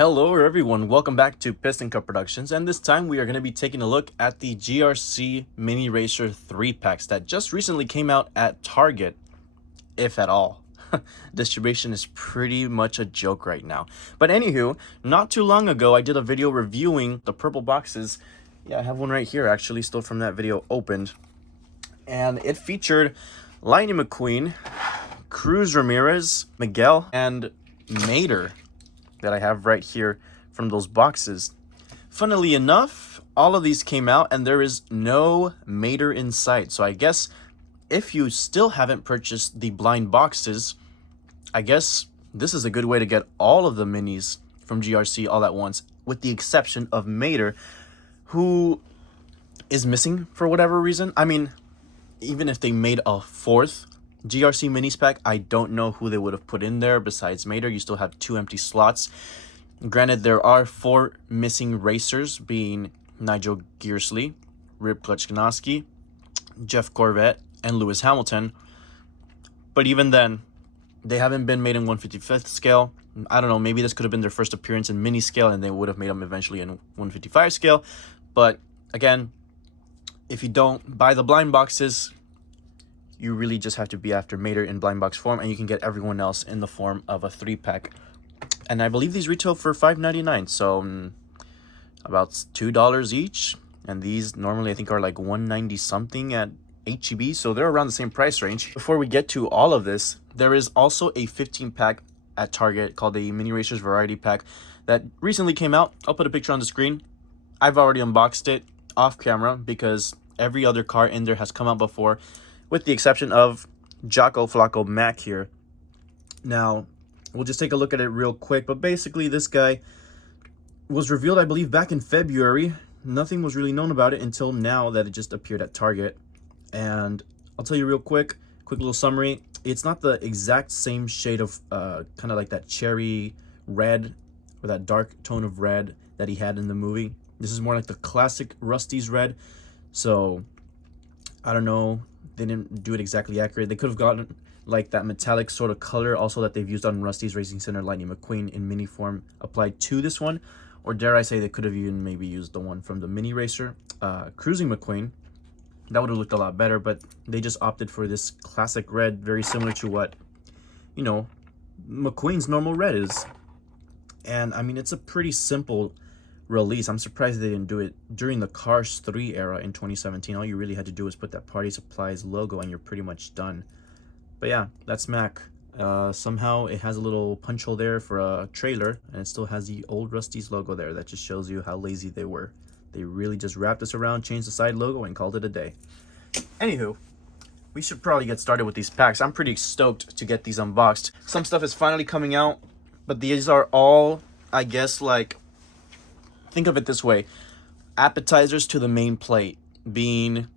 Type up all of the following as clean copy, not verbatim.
Hello everyone, welcome back to Piston Cup Productions, and this time we are going to be taking a look at the GRC Mini Racer 3-packs that just recently came out at Target, if at all. Distribution is pretty much a joke right now. But anywho, not too long ago I did a video reviewing the purple boxes. Yeah, I have one right here actually, still from that video opened. And it featured Lightning McQueen, Cruz Ramirez, Miguel, and Mater that I have right here from those boxes. Funnily enough, all of these came out and there is no Mater in sight. So I guess if you still haven't purchased the blind boxes, I guess this is a good way to get all of the minis from GRC all at once, with the exception of Mater, who is missing for whatever reason. I mean, even if they made a fourth GRC minis pack, I don't know who they would have put in there besides Mater. You still have 2 empty slots. Granted, there are 4 missing racers, being Nigel Gearsley, Rip Kleczkowski, Jeff Corvette, and Lewis Hamilton. But even then, they haven't been made in 1/55th scale. I don't know, maybe this could have been their first appearance in mini scale and they would have made them eventually in 1/55 scale. But again, if you don't buy the blind boxes, you really just have to be after Mater in blind box form, and you can get everyone else in the form of a 3-pack. And I believe these retail for $5.99, so about $2 each. And these normally I think are like $190 something at HEB, so they're around the same price range. Before we get to all of this, there is also a 15-pack at Target called the Mini Racers Variety Pack that recently came out. I'll put a picture on the screen. I've already unboxed it off camera because every other car in there has come out before, with the exception of Jocko Flacco Mac here. Now, we'll just take a look at it real quick, but basically this guy was revealed, I believe, back in February. Nothing was really known about it until now that it just appeared at Target. And I'll tell you real quick little summary. It's not the exact same shade of kind of like that cherry red, or that dark tone of red that he had in the movie. This is more like the classic Rusty's red. So, I don't know. They didn't do it exactly accurate. They could have gotten like that metallic sort of color also that they've used on Rusty's Racing Center Lightning McQueen in mini form applied to this one. Or dare I say, they could have even maybe used the one from the Mini Racer Cruising McQueen. That would have looked a lot better, but they just opted for this classic red, very similar to what, you know, McQueen's normal red is. And I mean, it's a pretty simple release. I'm surprised they didn't do it during the Cars 3 era in 2017. All you really had to do was put that Party Supplies logo and you're pretty much done. But yeah, that's Mac. Somehow it has a little punch hole there for a trailer, and it still has the old Rusty's logo there. That just shows you how lazy they were. They really just wrapped this around, changed the side logo, and called it a day. Anywho, we should probably get started with these packs. I'm pretty stoked to get these unboxed. Some stuff is finally coming out, but these are all, I guess, like, think of it this way: appetizers to the main plate, being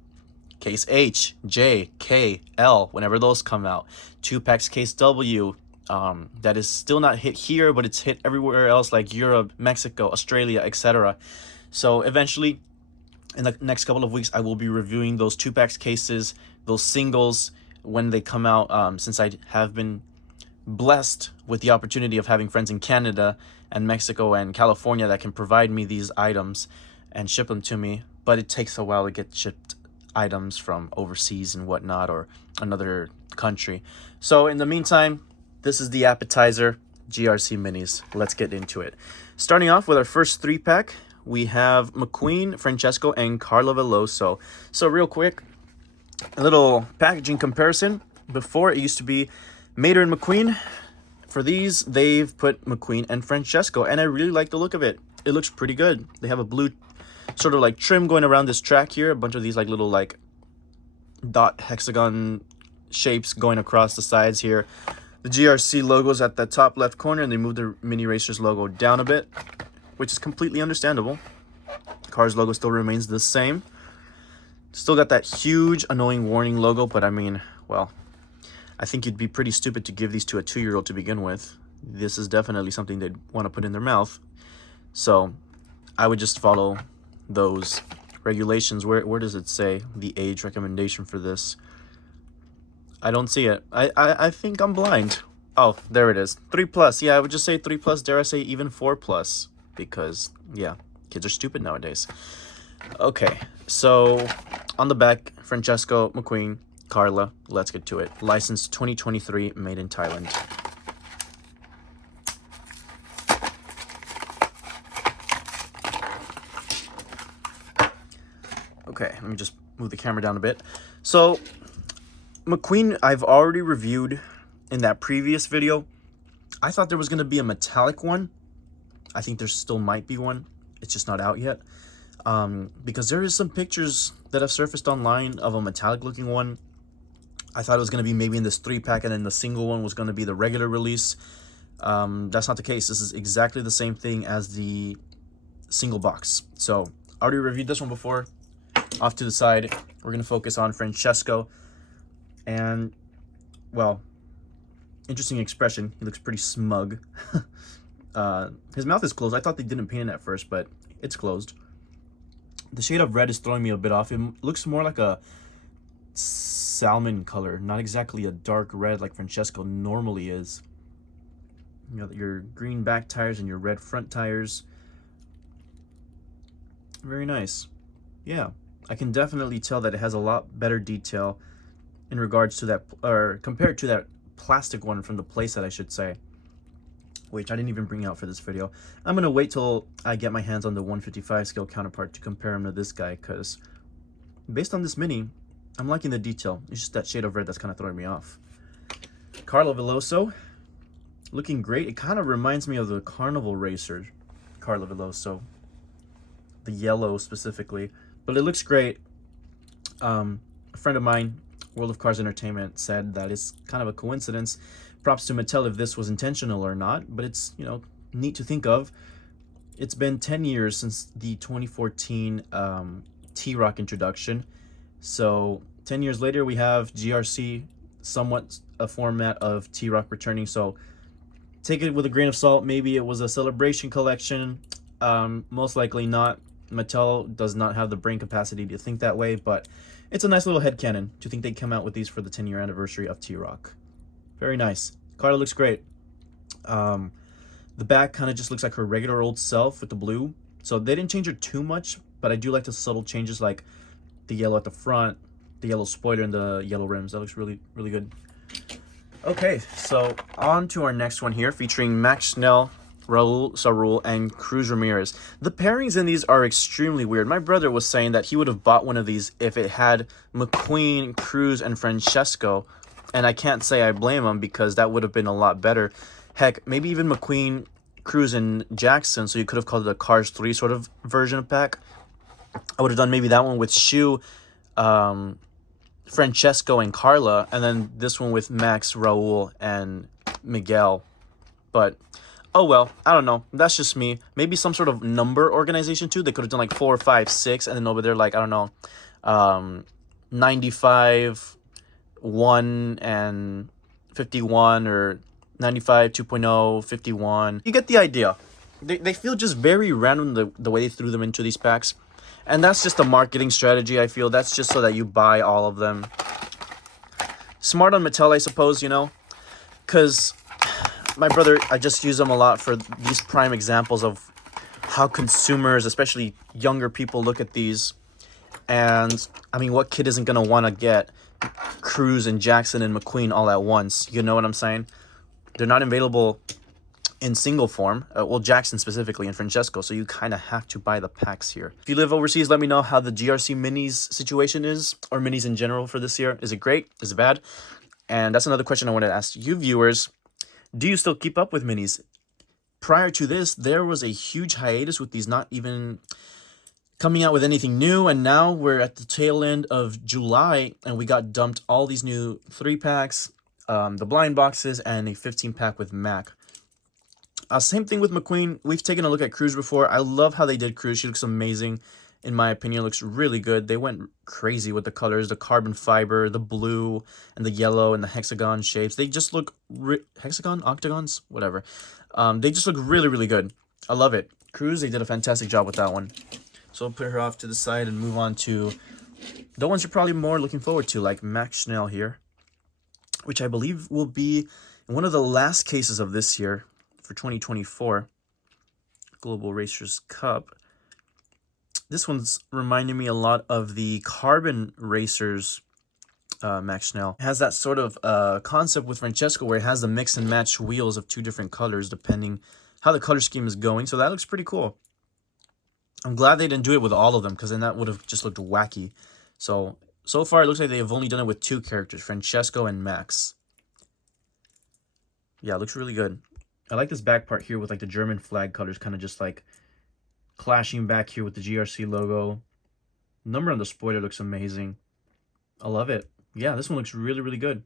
case H, J, K, L, whenever those come out. 2-packs case W, that is still not hit here, but it's hit everywhere else, like Europe, Mexico, Australia, etc. So eventually, in the next couple of weeks, I will be reviewing those 2-packs cases, those singles, when they come out, since I have been blessed with the opportunity of having friends in Canada and Mexico and California that can provide me these items and ship them to me. But it takes a while to get shipped items from overseas and whatnot, or another country. So in the meantime, this is the appetizer, GRC minis. Let's get into it. Starting off with our first 3-pack, we have McQueen, Francesco, and Carlo Veloso. So real quick, a little packaging comparison. Before, it used to be Mater and McQueen. For these, they've put McQueen and Francesco, and I really like the look of it. It looks pretty good. They have a blue sort of like trim going around this track here. A bunch of these like little like dot hexagon shapes going across the sides here. The GRC logo's at the top left corner, and they moved the Mini Racers logo down a bit, which is completely understandable. Cars logo still remains the same. Still got that huge annoying warning logo, but I mean, well, I think you'd be pretty stupid to give these to a 2-year-old to begin with. This is definitely something they'd want to put in their mouth. So I would just follow those regulations. Where does it say the age recommendation for this? I don't see it. I think I'm blind. Oh, there it is. 3+. Yeah, I would just say 3+. Dare I say even 4+. Because, yeah, kids are stupid nowadays. Okay, so on the back, Francesco, McQueen, Carla. Let's get to it. License 2023, made in Thailand. Okay, let me just move the camera down a bit. So, McQueen, I've already reviewed in that previous video. I thought there was going to be a metallic one. I think there still might be one. It's just not out yet. Because there is some pictures that have surfaced online of a metallic looking one. I thought it was going to be maybe in this 3-pack, and then the single one was going to be the regular release. That's not the case. This is exactly the same thing as the single box. So I already reviewed this one before. Off to the side, we're going to focus on Francesco. And, well, interesting expression. He looks pretty smug. His mouth is closed. I thought they didn't paint it at first, but it's closed. The shade of red is throwing me a bit off. It looks more like a salmon color, not exactly a dark red like Francesco normally is. You know, your green back tires and your red front tires. Very nice. Yeah, I can definitely tell that it has a lot better detail in regards to that, or compared to that plastic one from the playset, I should say, which I didn't even bring out for this video. I'm gonna wait till I get my hands on the 155 scale counterpart to compare him to this guy, because based on this Mini, I'm liking the detail. It's just that shade of red that's kind of throwing me off. Carlo Veloso, looking great. It kind of reminds me of the Carnival Racer Carlo Veloso, the yellow specifically, but it looks great. A friend of mine, World of Cars Entertainment, said that it's kind of a coincidence. Props to Mattel if this was intentional or not, but it's, you know, neat to think of. It's been 10 years since the 2014 T-Rock introduction. So 10 years later, we have GRC, somewhat a format of T-Rock returning. So take it with a grain of salt. Maybe it was a celebration collection. Most likely not. Mattel does not have the brain capacity to think that way, but it's a nice little headcanon to think they'd come out with these for the 10-year anniversary of T-Rock. Very nice. Carla looks great. The back kind of just looks like her regular old self with the blue. So they didn't change her too much, but I do like the subtle changes, like the yellow at the front, the yellow spoiler, and the yellow rims. That looks really, really good. Okay, so on to our next one here, featuring Max Schnell, Raul Sarul, and Cruz Ramirez. The pairings in these are extremely weird. My brother was saying that he would have bought one of these if it had McQueen, Cruz, and Francesco, and I can't say I blame him, because that would have been a lot better. Heck, maybe even McQueen, Cruz, and Jackson, so you could have called it a Cars 3 sort of version of pack. I would have done maybe that one with Shu, Francesco, and Carla, and then this one with Max, Raul, and Miguel. But oh well, I don't know. That's just me. Maybe some sort of number organization too. They could have done like 4, 5, 6, and then over there, like, I don't know, 95, 1, and 51, or 95, 2.0, 51. You get the idea. They feel just very random the way they threw them into these packs. And that's just a marketing strategy, I feel. That's just so that you buy all of them. Smart on Mattel, I suppose, you know? Because my brother, I just use them a lot for these prime examples of how consumers, especially younger people, look at these. And, I mean, what kid isn't going to want to get Cruz and Jackson and McQueen all at once? You know what I'm saying? They're not available in single form. Well, Jackson specifically and Francesco, so you kind of have to buy the packs here. If you live overseas, let me know how the GRC Minis situation is, or Minis in general for this year. Is it great? Is it bad? And that's another question I wanted to ask you viewers. Do you still keep up with Minis? Prior to this, there was a huge hiatus with these not even coming out with anything new, and now we're at the tail end of July, and we got dumped all these new 3-packs, the blind boxes, and a 15-pack with Mac. Same thing with McQueen. We've taken a look at Cruz before. I love how they did Cruz. She looks amazing. In my opinion, looks really good. They went crazy with the colors, the carbon fiber, the blue, and the yellow, and the hexagon shapes. They just look... hexagon? Octagons? Whatever. They just look really, really good. I love it. Cruz, they did a fantastic job with that one. So I'll put her off to the side and move on to the ones you're probably more looking forward to, like Max Schnell here, which I believe will be And one of the last cases of this year for 2024 Global Racers Cup. This one's reminding me a lot of the Carbon Racers Max Schnell. It has that sort of concept with Francesco where it has the mix and match wheels of 2 different colors depending how the color scheme is going. So that looks pretty cool. I'm glad they didn't do it with all of them, because then that would have just looked wacky. So far it looks like they've only done it with 2 characters, Francesco and Max. Yeah, it looks really good. I like this back part here with like the German flag colors kind of just like clashing back here with the GRC logo. Number on the spoiler looks amazing. I love it. Yeah, this one looks really, really good.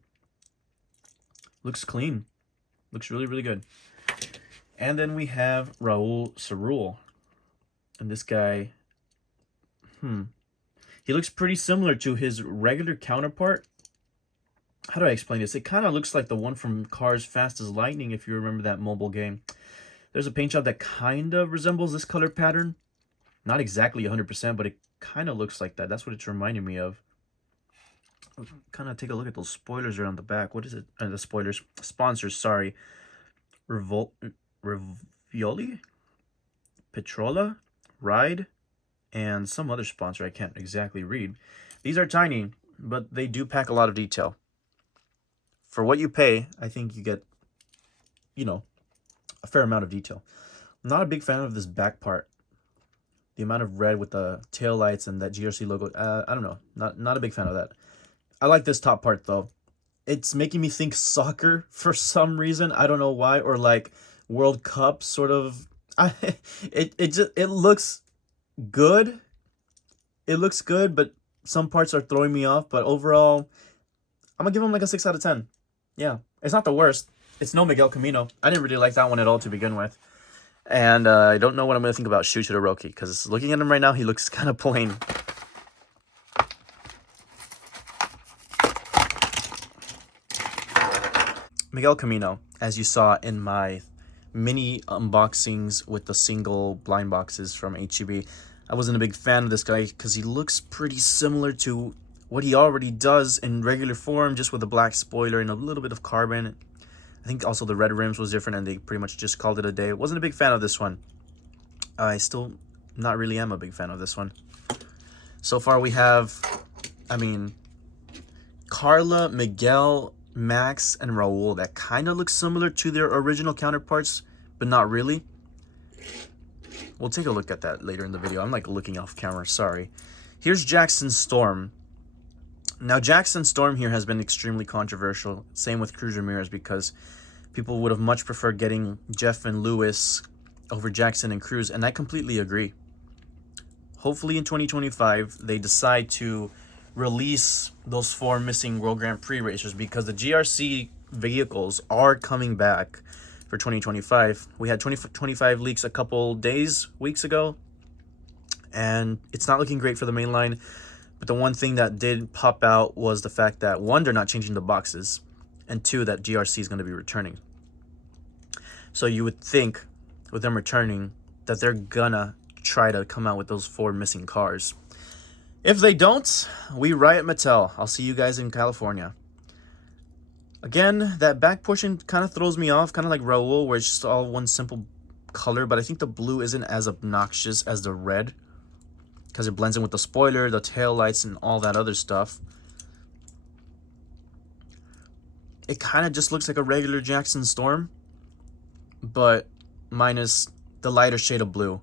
Looks clean. Looks really, really good. And then we have Raul Cerul. And this guy, he looks pretty similar to his regular counterpart. How do I explain this? It kind of looks like the one from Cars Fast as Lightning, if you remember that mobile game. There's a paint job that kind of resembles this color pattern. Not exactly 100%, but it kind of looks like that. That's what it's reminding me of. Kind of take a look at those spoilers around the back. What is it? The spoilers. Sponsors, sorry. Ravioli? Petrola? Ride? And some other sponsor I can't exactly read. These are tiny, but they do pack a lot of detail. For what you pay, I think you get, you know, a fair amount of detail. I'm not a big fan of this back part. The amount of red with the tail lights and that GRC logo. I don't know. Not a big fan of that. I like this top part though. It's making me think soccer for some reason. I don't know why. Or like World Cup sort of. It looks good. It looks good, but some parts are throwing me off. But overall, I'm gonna give him like a 6 out of 10. Yeah, it's not the worst. It's no Miguel Camino. I didn't really like that one at all to begin with. And I don't know what I'm going to think about Shu Todoroki, because looking at him right now, he looks kind of plain. Miguel Camino, as you saw in my mini unboxings with the single blind boxes from HEB, I wasn't a big fan of this guy because he looks pretty similar to what he already does in regular form, just with a black spoiler and a little bit of carbon. I think also the red rims was different, and they pretty much just called it a day. Wasn't a big fan of this one. I still not really am a big fan of this one. So far we have, Carla, Miguel, Max, and Raul that kind of look similar to their original counterparts, but not really. We'll take a look at that later in the video. I'm like looking off camera, sorry. Here's Jackson Storm. Now, Jackson Storm here has been extremely controversial. Same with Cruz Ramirez, because people would have much preferred getting Jeff and Lewis over Jackson and Cruz, and I completely agree. Hopefully in 2025, they decide to release those 4 missing World Grand Prix racers, because the GRC vehicles are coming back for 2025. We had 2025 leaks a couple weeks ago, and it's not looking great for the main line. But the one thing that did pop out was the fact that 1, they're not changing the boxes, and 2, that GRC is going to be returning. So you would think with them returning that they're gonna try to come out with those 4 missing cars. If they don't, we riot Mattel. I'll see you guys in California. Again, that back portion kind of throws me off, kind of like Raul, where it's just all one simple color, but I think the blue isn't as obnoxious as the red, because it blends in with the spoiler, the tail lights, and all that other stuff. It kind of just looks like a regular Jackson Storm, but minus the lighter shade of blue.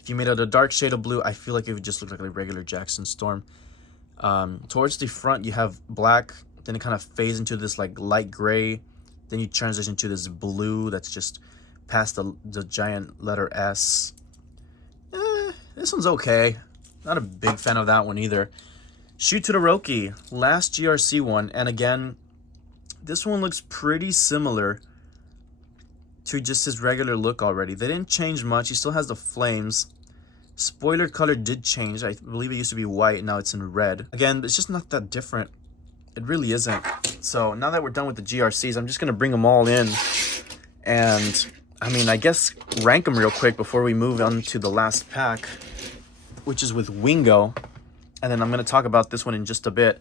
If you made it a dark shade of blue, I feel like it would just look like a regular Jackson Storm. Towards the front, you have black, then it kind of fades into this like light gray, then you transition to this blue that's just past the giant letter S. This one's okay. Not a big fan of that one either. Shu Todoroki, last GRC one, and again, this one looks pretty similar to just his regular look already. They didn't change much. He still has the flames. Spoiler color did change. I believe it used to be white, now it's in red. Again, it's just not that different. It really isn't. So now that we're done with the GRCs, I'm just gonna bring them all in, and I guess rank them real quick before we move on to the last pack, which is with Wingo, and then I'm going to talk about this one in just a bit.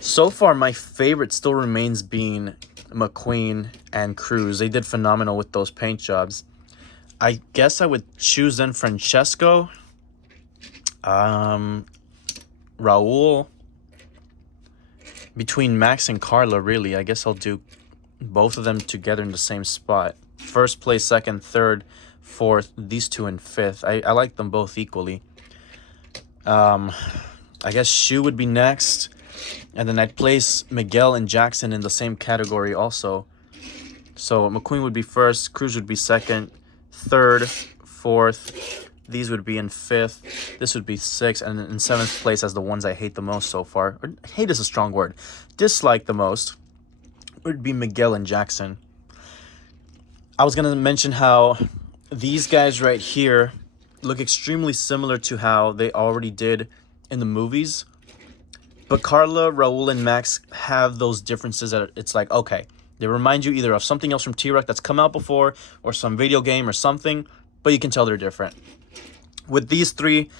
So far, my favorite still remains being McQueen, and Cruz. They did phenomenal with those paint jobs. I guess I would choose then Francesco, Raul. Between Max and Carla, really. I guess I'll do both of them together in the same spot. First place, second, third, fourth, these two in fifth. I like them both equally. I guess Shu would be next. And then I'd place Miguel and Jackson in the same category also. So McQueen would be first, Cruz would be second, third, fourth. These would be in fifth. This would be sixth. And in seventh place as the ones I hate the most so far. Or, hate is a strong word. Dislike the most would be Miguel and Jackson. I was going to mention how these guys right here look extremely similar to how they already did in the movies. But Carla, Raul, and Max have those differences that it's like, okay, they remind you either of something else from T-Rock that's come out before or some video game or something, but you can tell they're different. With these three,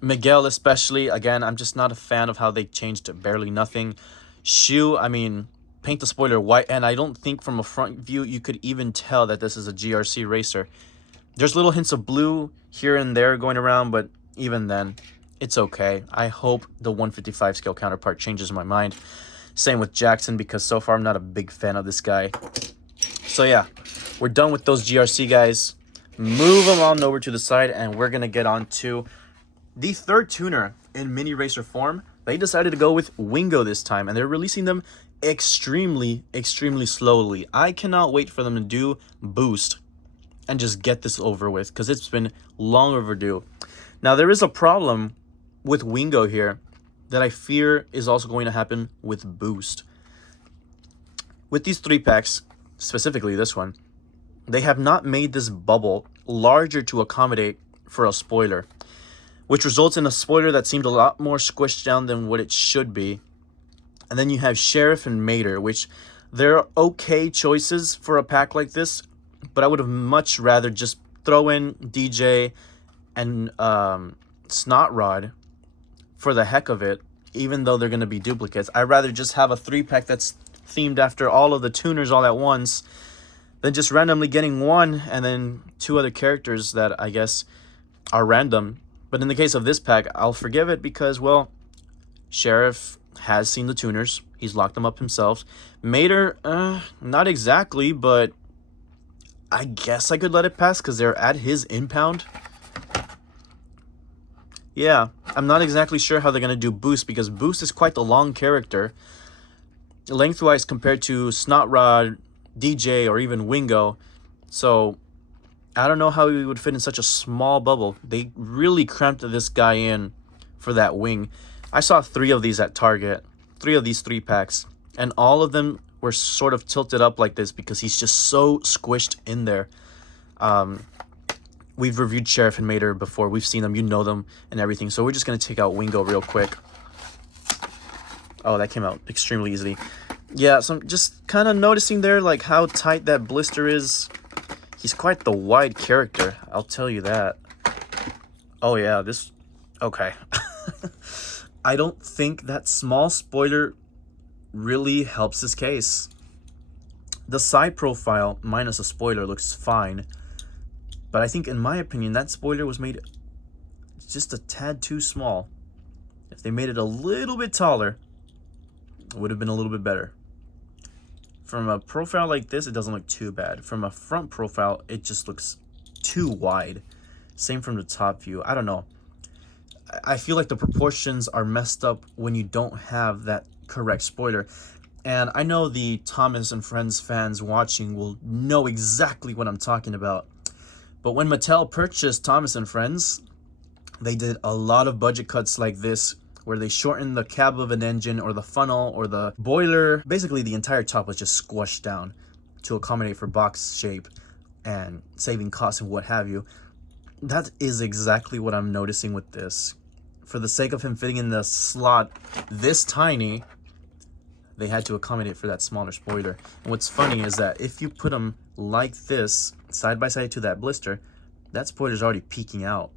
Miguel especially, again, I'm just not a fan of how they changed to barely nothing. Shu, I mean, paint the spoiler white, and I don't think from a front view you could even tell that this is a GRC racer. There's little hints of blue here and there going around, but even then, it's okay. I hope the 155 scale counterpart changes my mind. Same with Jackson, because so far I'm not a big fan of this guy. So yeah, we're done with those GRC guys. Move them on over to the side, and we're going to get on to the third tuner in mini racer form. They decided to go with Wingo this time, and they're releasing them extremely slowly. I cannot wait for them to do Boost and just get this over with, because it's been long overdue. Now, there is a problem with Wingo here that I fear is also going to happen with Boost. With these 3-packs, specifically this one, they have not made this bubble larger to accommodate for a spoiler, which results in a spoiler that seemed a lot more squished down than what it should be. And then you have Sheriff and Mater, which they're okay choices for a pack like this, but I would have much rather just throw in DJ and Snot Rod for the heck of it, even though they're going to be duplicates. I'd rather just have a 3-pack that's themed after all of the tuners all at once than just randomly getting one and then 2 other characters that I guess are random. But in the case of this pack, I'll forgive it because, well, Sheriff has seen the tuners. He's locked them up himself. Mater, not exactly, but I guess I could let it pass because they're at his impound. Yeah, I'm not exactly sure how they're going to do Boost, because Boost is quite the long character. Lengthwise compared to Snot Rod, DJ, or even Wingo. So, I don't know how he would fit in such a small bubble. They really cramped this guy in for that wing. I saw 3 of these at Target. 3 of these 3-packs. And all of them were sort of tilted up like this because he's just so squished in there. We've reviewed Sheriff and Mater before. We've seen them. You know them and everything. So we're just going to take out Wingo real quick. Oh, that came out extremely easily. Yeah, so I'm just kind of noticing there like how tight that blister is. He's quite the wide character, I'll tell you that. Oh yeah, this... Okay. I don't think that small spoiler really helps his case. The side profile minus a spoiler looks fine. But I think, in my opinion, that spoiler was made just a tad too small. If they made it a little bit taller, it would have been a little bit better. From a profile like this, it doesn't look too bad. From a front profile, it just looks too wide. Same from the top view. I don't know. I feel like the proportions are messed up when you don't have that correct spoiler. And I know the Thomas and Friends fans watching will know exactly what I'm talking about. But when Mattel purchased Thomas and Friends, they did a lot of budget cuts like this, where they shortened the cab of an engine or the funnel or the boiler. Basically, the entire top was just squashed down to accommodate for box shape and saving costs and what have you. That is exactly what I'm noticing with this. For the sake of him fitting in the slot this tiny, they had to accommodate for that smaller spoiler. And what's funny is that if you put them like this, side by side to that blister, that spoiler's already peeking out.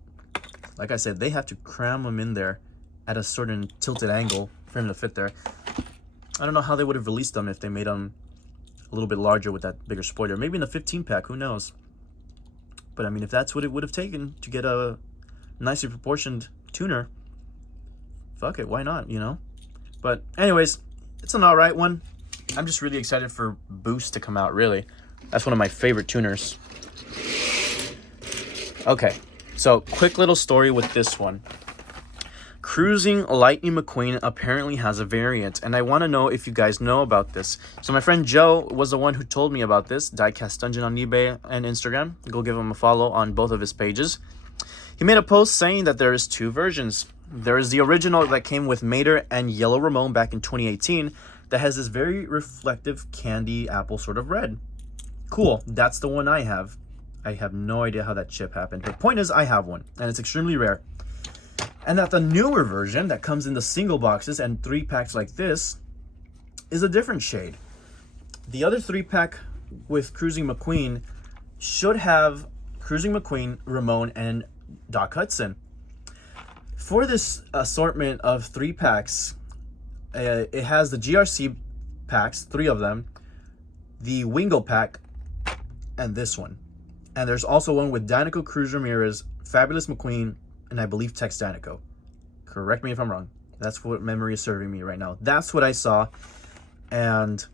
Like I said, they have to cram them in there at a certain tilted angle for him to fit there. I don't know how they would have released them if they made them a little bit larger with that bigger spoiler. Maybe in a 15 pack, who knows? But I mean, if that's what it would have taken to get a nicely proportioned tuner, fuck it, why not, you know? But anyways, it's an alright one. I'm just really excited for Boost to come out, really. That's one of my favorite tuners. Okay, so quick little story with this one. Cruising Lightning McQueen apparently has a variant, and I want to know if you guys know about this. So my friend Joe was the one who told me about this, Diecast Dungeon on eBay and Instagram. Go give him a follow on both of his pages. He made a post saying that there is two versions. There is the original that came with Mater and Yellow Ramon back in 2018 that has this very reflective candy apple sort of red. Cool, that's the one I have. I have no idea how that chip happened. The point is, I have one, and it's extremely rare. And that the newer version that comes in the single boxes and 3-packs like this is a different shade. The other 3-pack with Cruising McQueen should have Cruising McQueen, Ramon, and Doc Hudson. For this assortment of 3-packs, it has the GRC packs, 3 of them, the Wingo pack, and this one. And there's also one with Dinoco Cruz Ramirez, Fabulous McQueen, and I believe Tex Dinoco. Correct me if I'm wrong. That's what memory is serving me right now. That's what I saw. And,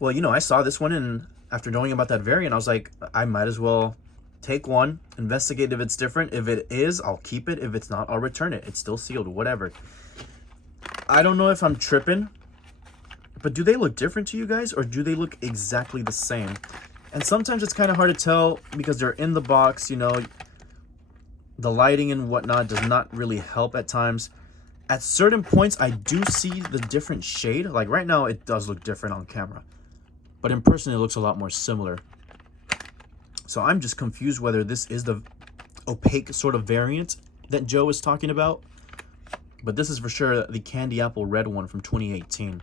well, you know, I saw this one, and after knowing about that variant, I was like, I might as well take one, investigate if it's different. If it is, I'll keep it. If it's not, I'll return it. It's still sealed, whatever. I don't know if I'm tripping, but do they look different to you guys, or do they look exactly the same? And sometimes it's kind of hard to tell because they're in the box, you know. The lighting and whatnot does not really help at times. At certain points, I do see the different shade. Like right now, it does look different on camera. But in person, it looks a lot more similar. So I'm just confused whether this is the opaque sort of variant that Joe is talking about. But this is for sure the candy apple red one from 2018.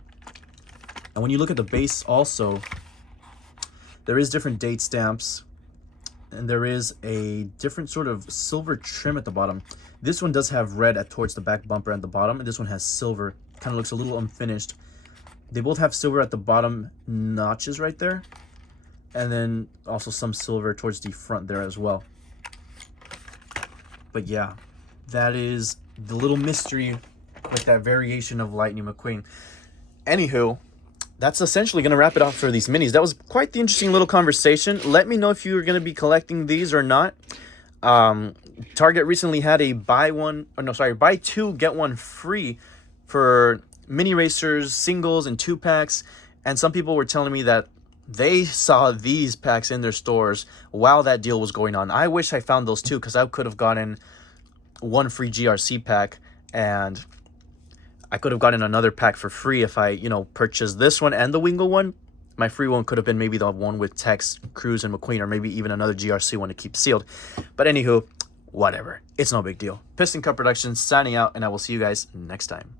And when you look at the base also, there is different date stamps, and there is a different sort of silver trim at the bottom. This one does have red towards the back bumper at the bottom, and this one has silver. Kind of looks a little unfinished. They both have silver at the bottom notches right there, and then also some silver towards the front there as well. But yeah, that is the little mystery with that variation of Lightning McQueen. Anywho, that's essentially going to wrap it up for these minis. That was quite the interesting little conversation. Let me know if you're going to be collecting these or not. Target recently had a buy two, get one free for mini racers, singles, and 2-packs. And some people were telling me that they saw these packs in their stores while that deal was going on. I wish I found those too, because I could have gotten one free GRC pack, and I could have gotten another pack for free if I, you know, purchased this one and the Wingo one. My free one could have been maybe the one with Tex, Cruz, and McQueen, or maybe even another GRC one to keep sealed. But anywho, whatever. It's no big deal. Piston Cup Productions signing out, and I will see you guys next time.